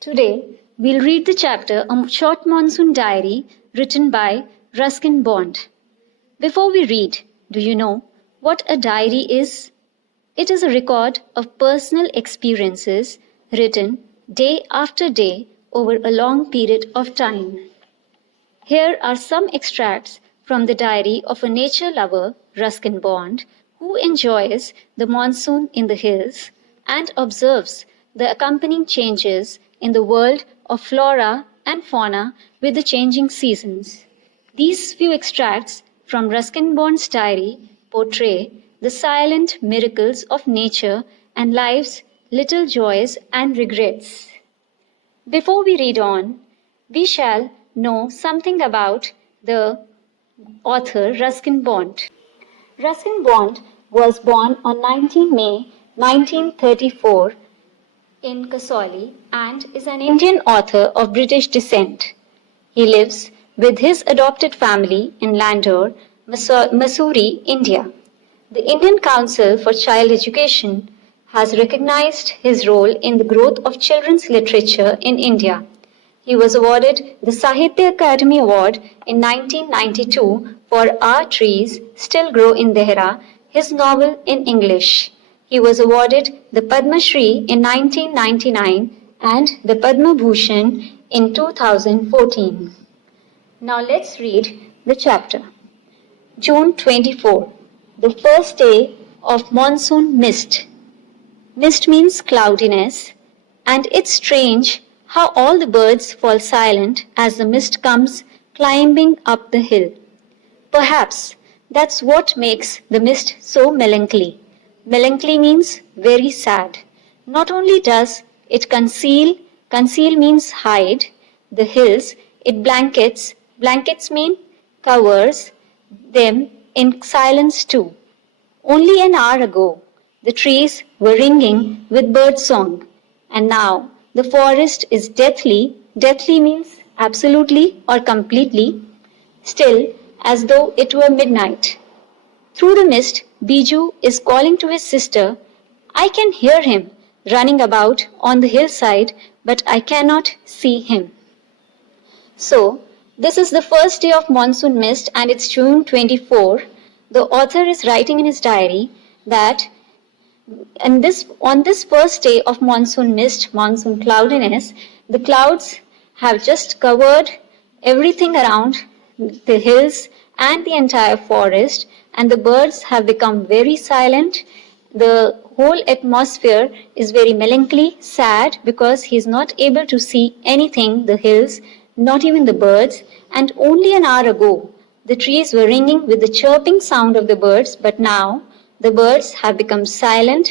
Today, we'll read the chapter A Short Monsoon Diary written by Ruskin Bond. Before we read, do you know what a diary is? It is a record of personal experiences written day after day over a long period of time. Here are some extracts from the diary of a nature lover, Ruskin Bond, who enjoys the monsoon in the hills and observes the accompanying changes in the world of flora and fauna with the changing seasons. These few extracts from Ruskin Bond's diary portray the silent miracles of nature and life's little joys and regrets. Before we read on, we shall know something about the author Ruskin Bond. Ruskin Bond was born on 19 May 1934 in Kasoli and is an Indian author of British descent. He lives with his adopted family in Landore, Missouri, India. The Indian Council for Child Education has recognized his role in the growth of children's literature in India. He was awarded the Sahitya Akademi Award in 1992 for Our Trees Still Grow in Dehra, his novel in English. He was awarded the Padma Shri in 1999 and the Padma Bhushan in 2014. Now let's read the chapter. June 24, the first day of monsoon mist. Mist means cloudiness, and it's strange how all the birds fall silent as the mist comes climbing up the hill. Perhaps that's what makes the mist so melancholy. Melancholy means very sad. Not only does it conceal means hide, the hills, it blankets mean covers them in silence too. Only an hour ago, the trees were ringing with bird song, and now the forest is deathly means absolutely or completely, still as though it were midnight. Through the mist, Biju is calling to his sister. I can hear him running about on the hillside, but I cannot see him. So, this is the first day of monsoon mist and it's June 24. The author is writing in his diary that on this first day of monsoon mist, monsoon cloudiness, the clouds have just covered everything around the hills and the entire forest, and the birds have become very silent. The whole atmosphere is very melancholy, sad, because he is not able to see anything, the hills, not even the birds, and only an hour ago the trees were ringing with the chirping sound of the birds, but now the birds have become silent.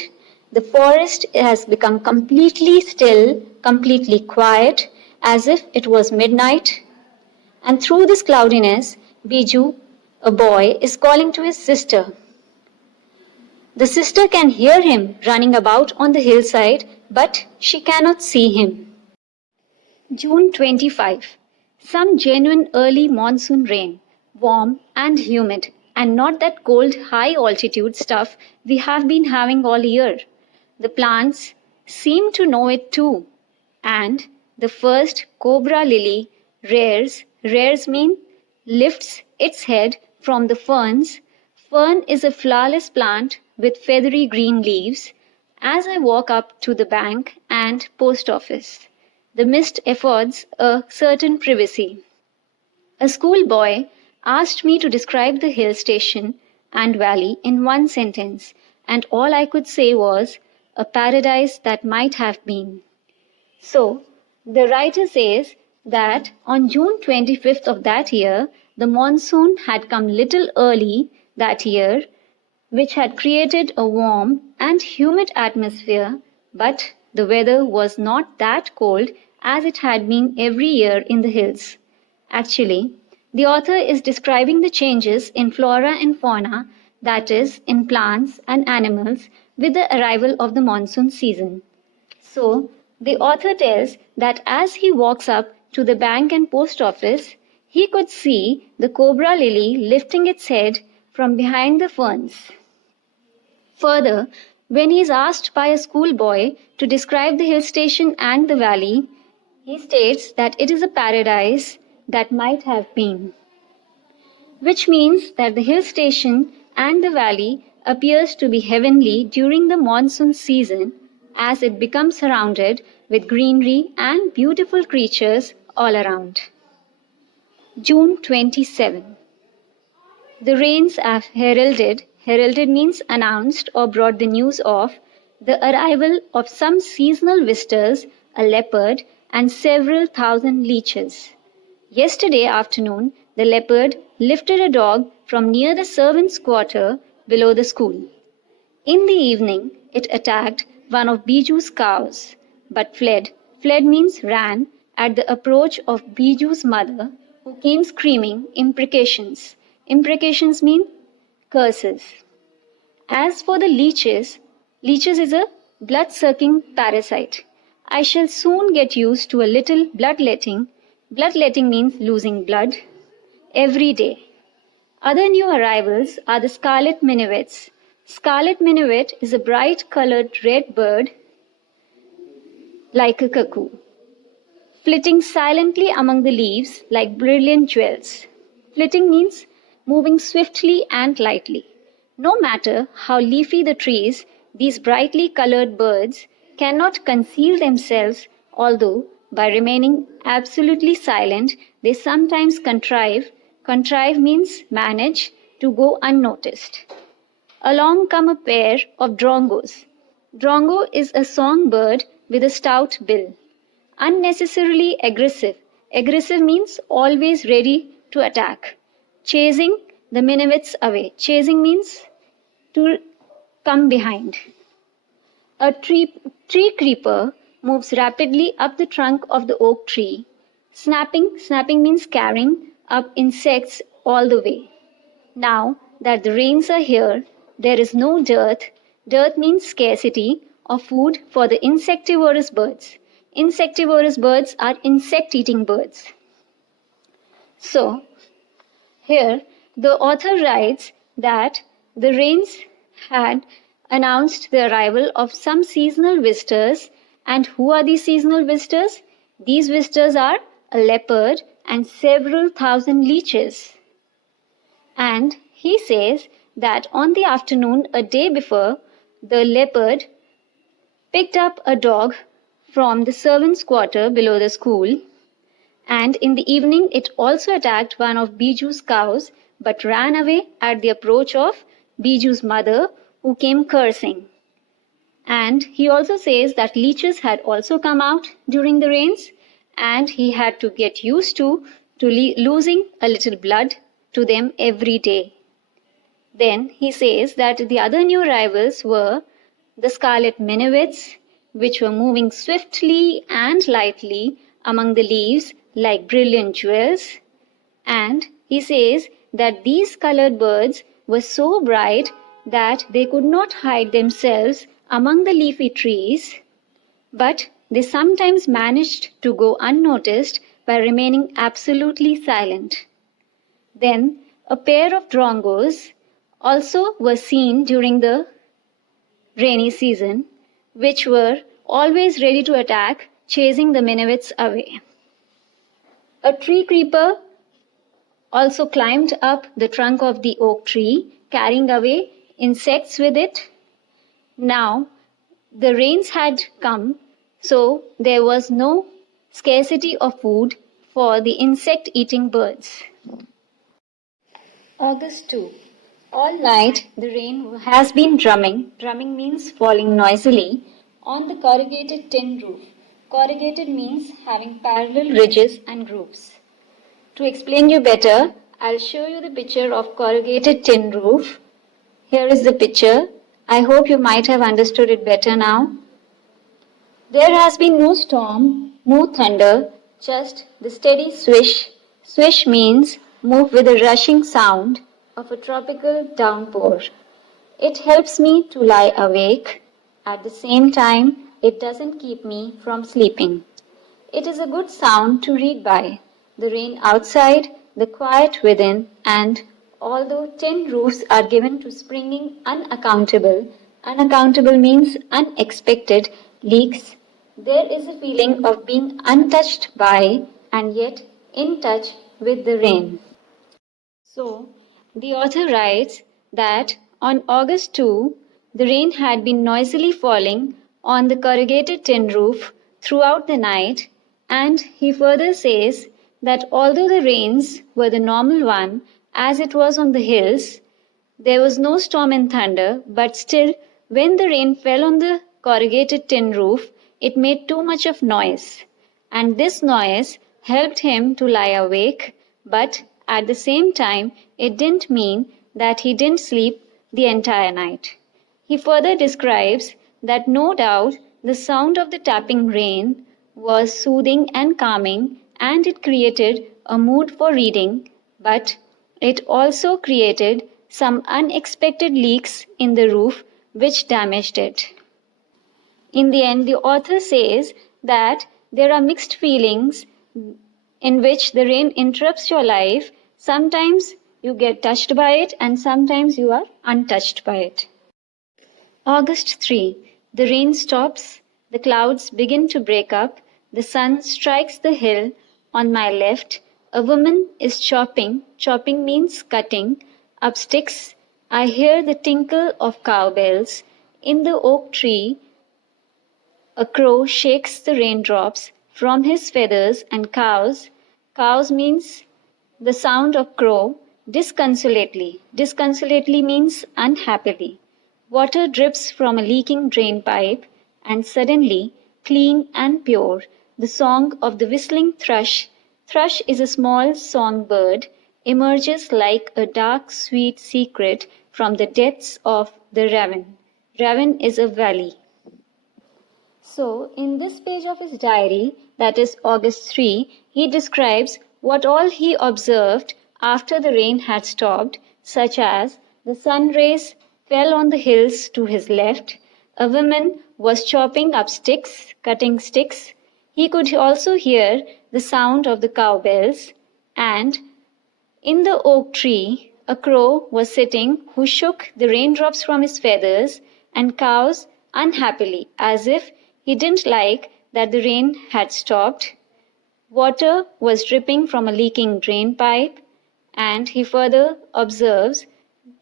The forest has become completely still, completely quiet, as if it was midnight. And through this cloudiness, Biju, a boy, is calling to his sister. The sister can hear him running about on the hillside, but she cannot see him. June 25. Some genuine early monsoon rain, warm and humid, and not that cold high altitude stuff we have been having all year. The plants seem to know it too, and the first cobra lily rears mean lifts its head from the ferns. Fern is a flowerless plant with feathery green leaves. As I walk up to the bank and post office, the mist affords a certain privacy. A schoolboy asked me to describe the hill station and valley in one sentence, and all I could say was, a paradise that might have been. So, the writer says that on June 25th of that year, the monsoon had come little early that year, which had created a warm and humid atmosphere, but the weather was not that cold as it had been every year in the hills. Actually, the author is describing the changes in flora and fauna, that is, in plants and animals, with the arrival of the monsoon season. So, the author tells that as he walks up to the bank and post office, he could see the cobra lily lifting its head from behind the ferns. Further, when he is asked by a schoolboy to describe the hill station and the valley, He states that it is a paradise that might have been, which means that the hill station and the valley appears to be heavenly during the monsoon season as it becomes surrounded with greenery and beautiful creatures all around. June 27. The rains have heralded means announced or brought the news of the arrival of some seasonal visitors, a leopard, and several thousand leeches. Yesterday afternoon, the leopard lifted a dog from near the servants' quarter below the school. In the evening, it attacked one of Biju's cows, but fled. Fled means ran at the approach of Biju's mother, who came screaming imprecations. Imprecations mean curses. As for the leeches is a blood-sucking parasite. I shall soon get used to a little bloodletting. Bloodletting means losing blood every day. Other new arrivals are the scarlet minivets. Scarlet minivet is a bright-colored red bird like a cuckoo, flitting silently among the leaves like brilliant jewels. Flitting means moving swiftly and lightly. No matter how leafy the trees, these brightly colored birds cannot conceal themselves, although by remaining absolutely silent, they sometimes contrive means manage, to go unnoticed. Along come a pair of drongos. Drongo is a songbird with a stout bill. Unnecessarily aggressive. Aggressive means always ready to attack. Chasing the minivets away. Chasing means to come behind. A tree creeper moves rapidly up the trunk of the oak tree. Snapping means carrying up insects all the way. Now that the rains are here, there is no dearth. Dearth means scarcity of food for the insectivorous birds. Insectivorous birds are insect-eating birds. So, here the author writes that the rains had announced the arrival of some seasonal visitors. And who are these seasonal visitors? These visitors are a leopard and several thousand leeches. And he says that on the afternoon a day before, the leopard picked up a dog from the servants' quarter below the school, and in the evening it also attacked one of Biju's cows but ran away at the approach of Biju's mother, who came cursing. And he also says that leeches had also come out during the rains, and he had to get used to losing a little blood to them every day. Then he says that the other new arrivals were the scarlet minivets, which were moving swiftly and lightly among the leaves like brilliant jewels. And he says that these colored birds were so bright that they could not hide themselves among the leafy trees, but they sometimes managed to go unnoticed by remaining absolutely silent. Then a pair of drongos also were seen during the rainy season, which were always ready to attack, chasing the minivets away. A tree creeper also climbed up the trunk of the oak tree, carrying away insects with it. Now, the rains had come, so there was no scarcity of food for the insect-eating birds. August 2. All night the rain has been drumming. Drumming means falling noisily on the corrugated tin roof. Corrugated means having parallel ridges and grooves. To explain you better, I'll show you the picture of corrugated tin roof. Here is the picture. I hope you might have understood it better now. There has been no storm, no thunder, just the steady swish. Swish means move with a rushing sound of a tropical downpour. It helps me to lie awake. At the same time, it doesn't keep me from sleeping. It is a good sound to read by. The rain outside, the quiet within, and although tin roofs are given to springing unaccountable means unexpected leaks, There is a feeling of being untouched by and yet in touch with the rain. So, the author writes that on August 2, the rain had been noisily falling on the corrugated tin roof throughout the night, and he further says that although the rains were the normal one as it was on the hills, there was no storm and thunder, but still, when the rain fell on the corrugated tin roof, it made too much of noise. And this noise helped him to lie awake, but at the same time, it didn't mean that he didn't sleep the entire night. He further describes that no doubt the sound of the tapping rain was soothing and calming, and it created a mood for reading, but it also created some unexpected leaks in the roof which damaged it. In the end, the author says that there are mixed feelings in which the rain interrupts your life. Sometimes you get touched by it, and sometimes you are untouched by it. August 3. The rain stops, the clouds begin to break up, the sun strikes the hill on my left. A woman is chopping, chopping means cutting, up sticks. I hear the tinkle of cowbells. In the oak tree, a crow shakes the raindrops from his feathers and cows means the sound of crow, disconsolately. Disconsolately means unhappily. Water drips from a leaking drain pipe, and suddenly, clean and pure, the song of the whistling thrush. Thrush is a small songbird, emerges like a dark, sweet secret from the depths of the ravine. Ravine is a valley. So, in this page of his diary, that is August 3, he describes what all he observed after the rain had stopped, such as the sun rays fell on the hills to his left, a woman was chopping up sticks, cutting sticks. He could also hear the sound of the cowbells, and in the oak tree, a crow was sitting who shook the raindrops from his feathers, and cows unhappily, as if he didn't like that the rain had stopped. Water was dripping from a leaking drain pipe, and he further observes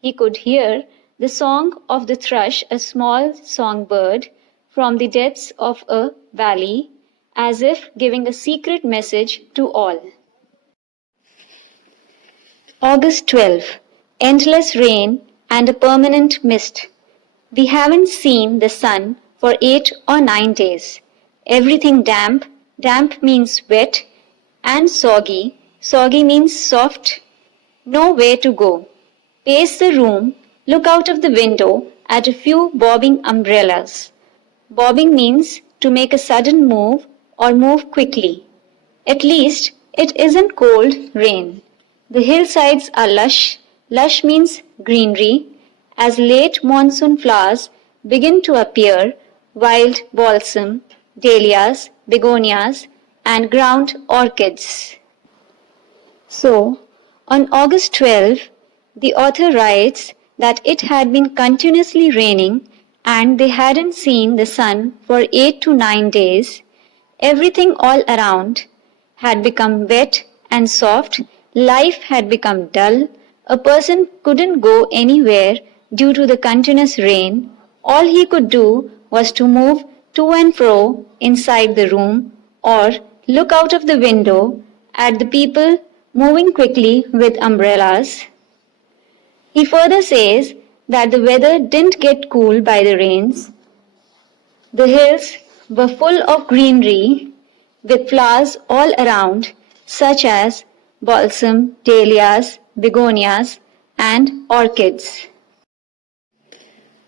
he could hear the song of the thrush, a small songbird, from the depths of a valley, as if giving a secret message to all. August 12. Endless rain and a permanent mist. We haven't seen the sun for 8 or 9 days. Everything damp. Damp means wet, and soggy. Soggy means soft. Nowhere to go. Pace the room. Look out of the window at a few bobbing umbrellas. Bobbing means to make a sudden move or move quickly. At least it isn't cold rain. The hillsides are lush. Lush means greenery. As late monsoon flowers begin to appear, wild balsam, dahlias, begonias, and ground orchids. So, on August 12, the author writes that it had been continuously raining and they hadn't seen the sun for 8 to 9 days. Everything all around had become wet and soft. Life had become dull. A person couldn't go anywhere due to the continuous rain. All he could do was to move to and fro inside the room or look out of the window at the people moving quickly with umbrellas. He further says that the weather didn't get cool by the rains. The hills were full of greenery with flowers all around, such as balsam, dahlias, begonias, and orchids.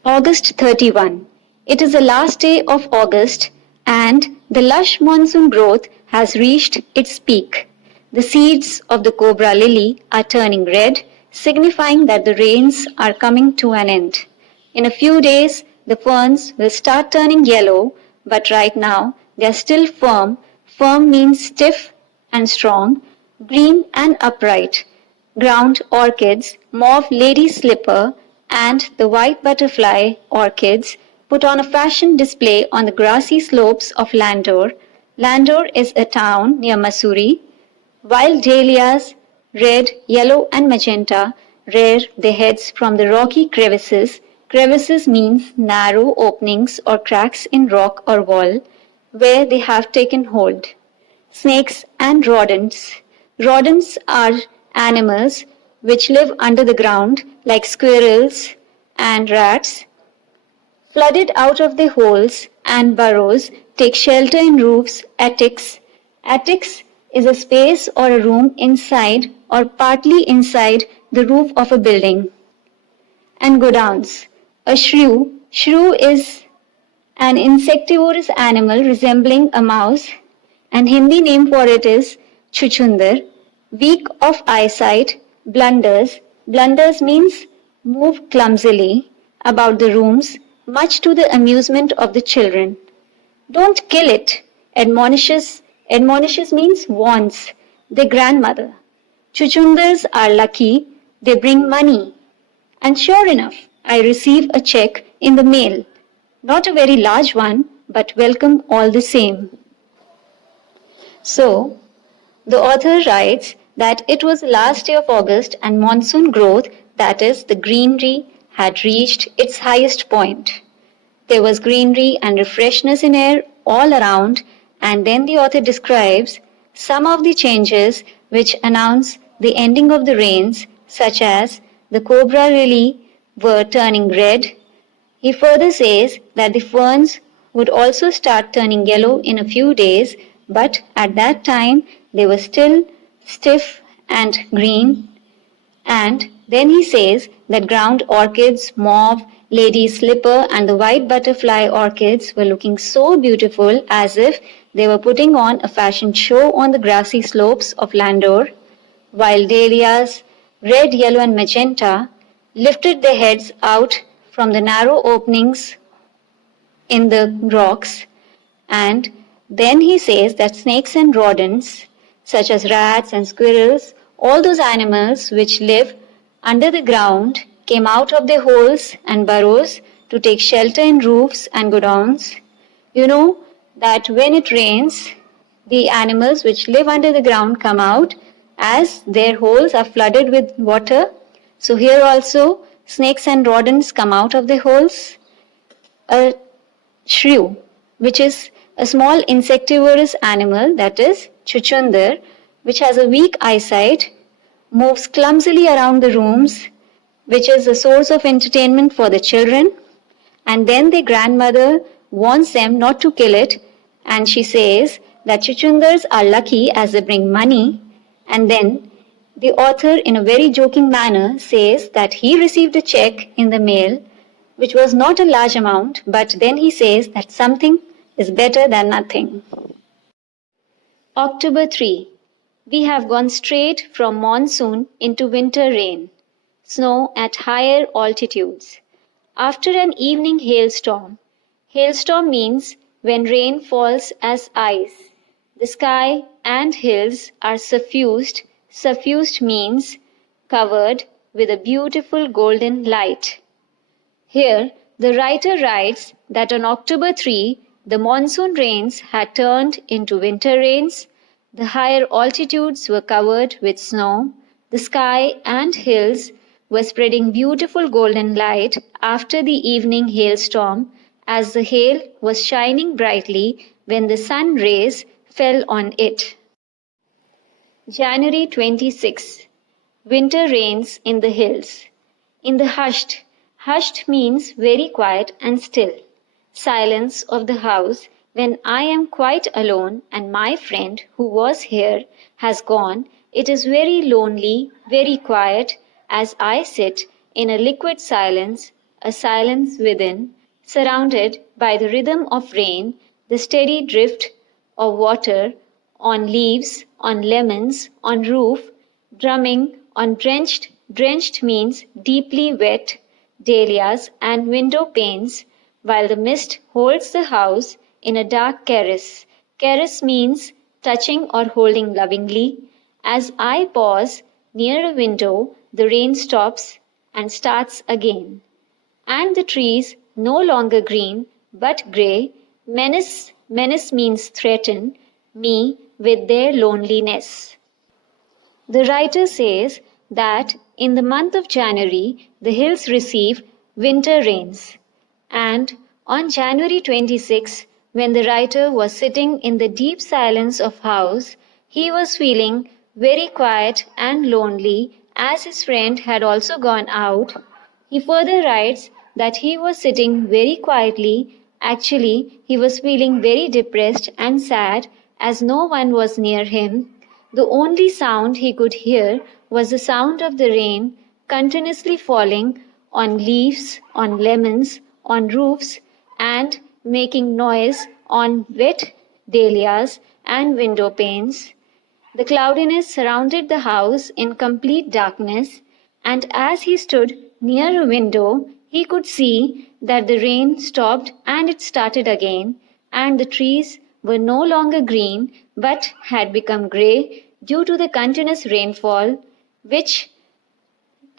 August 31. It is the last day of August, and the lush monsoon growth has reached its peak. The seeds of the cobra lily are turning red, signifying that the rains are coming to an end. In a few days, the ferns will start turning yellow, but right now they are still firm. Firm means stiff and strong, green and upright. Ground orchids, mauve lady slipper, and the white butterfly orchids put on a fashion display on the grassy slopes of Landor. Landor is a town near Missouri. Wild dahlias, red, yellow, and magenta, rear their heads from the rocky crevices. Crevices means narrow openings or cracks in rock or wall where they have taken hold. Snakes and rodents. Rodents are animals which live under the ground like squirrels and rats. Flooded out of their holes and burrows, take shelter in roofs, attics. Attics is a space or a room inside or partly inside the roof of a building. And godowns. A shrew. Shrew is an insectivorous animal resembling a mouse, and Hindi name for it is chuchundar. Weak of eyesight, blunders. Blunders means move clumsily about the rooms, much to the amusement of the children. Don't kill it, admonishes. Admonishes means warns the grandmother. Chuchundars are lucky, they bring money. And sure enough, I receive a check in the mail. Not a very large one, but welcome all the same. So, the author writes that it was the last day of August and monsoon growth, that is, the greenery, had reached its highest point. There was greenery and freshness in air all around, and then the author describes some of the changes which announce the ending of the rains, such as the cobra lily were turning red. He further says that the ferns would also start turning yellow in a few days, but at that time they were still stiff and green. And then he says that ground orchids, mauve, lady slipper, and the white butterfly orchids were looking so beautiful as if they were putting on a fashion show on the grassy slopes of Landor, while dahlias, red, yellow, and magenta, lifted their heads out from the narrow openings in the rocks. And then he says that snakes and rodents, such as rats and squirrels, all those animals which live under the ground, came out of their holes and burrows to take shelter in roofs and godowns. You know that when it rains, the animals which live under the ground come out as their holes are flooded with water. So here also snakes and rodents come out of their holes. A shrew, which is a small insectivorous animal, that is chuchundar, which has a weak eyesight, moves clumsily around the rooms, which is a source of entertainment for the children. And then their grandmother warns them not to kill it, and she says that chuchundars are lucky as they bring money. And then the author, in a very joking manner, says that he received a check in the mail, which was not a large amount, but then he says that something is better than nothing. October 3. We have gone straight from monsoon into winter rain. Snow at higher altitudes. After an evening hailstorm. Hailstorm means when rain falls as ice. The sky and hills are suffused. Suffused means covered with a beautiful golden light. Here, the writer writes that on October 3, the monsoon rains had turned into winter rains. The higher altitudes were covered with snow. The sky and hills were spreading beautiful golden light after the evening hailstorm, as the hail was shining brightly when the sun rays fell on it. January 26. Winter rains in the hills. In the hushed. Hushed means very quiet and still. Silence of the house when I am quite alone and my friend who was here has gone. It is very lonely, very quiet, as I sit in a liquid silence, a silence within, surrounded by the rhythm of rain, the steady drift of water on leaves, on lemons, on roof, drumming on drenched. Drenched means deeply wet, dahlias and window panes, while the mist holds the house in a dark caress. Caress means touching or holding lovingly. As I pause near a window, the rain stops and starts again, and the trees no longer green, but grey, menace means threaten, me with their loneliness. The writer says that in the month of January, the hills receive winter rains. And on January 26, when the writer was sitting in the deep silence of house, he was feeling very quiet and lonely as his friend had also gone out. He further writes that he was sitting very quietly. Actually, he was feeling very depressed and sad as no one was near him. The only sound he could hear was the sound of the rain continuously falling on leaves, on lemons, on roofs, and making noise on wet dahlias and window panes. The cloudiness surrounded the house in complete darkness, and as he stood near a window, he could see that the rain stopped and it started again, and the trees were no longer green but had become grey due to the continuous rainfall, which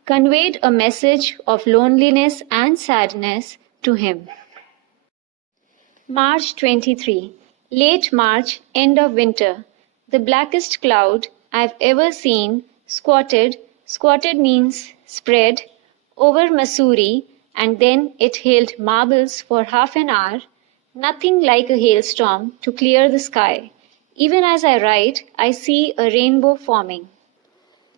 conveyed a message of loneliness and sadness to him. March 23. Late March, end of winter. The blackest cloud I've ever seen squatted means spread, over Missouri, and then it hailed marbles for half an hour. Nothing like a hailstorm to clear the sky. Even as I write, I see a rainbow forming.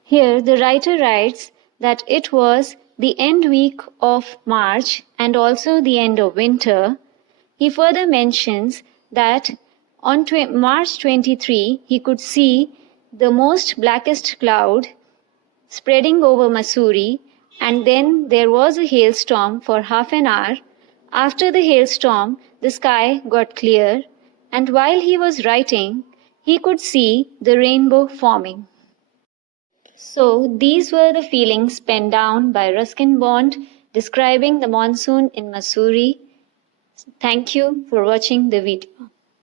Here the writer writes that it was the end week of March and also the end of winter. He further mentions that on March 23 he could see the most blackest cloud spreading over Missouri, and then there was a hailstorm for half an hour. After the hailstorm, the sky got clear, and while he was writing, he could see the rainbow forming. So these were the feelings penned down by Ruskin Bond describing the monsoon in Missouri. Thank you for watching the video.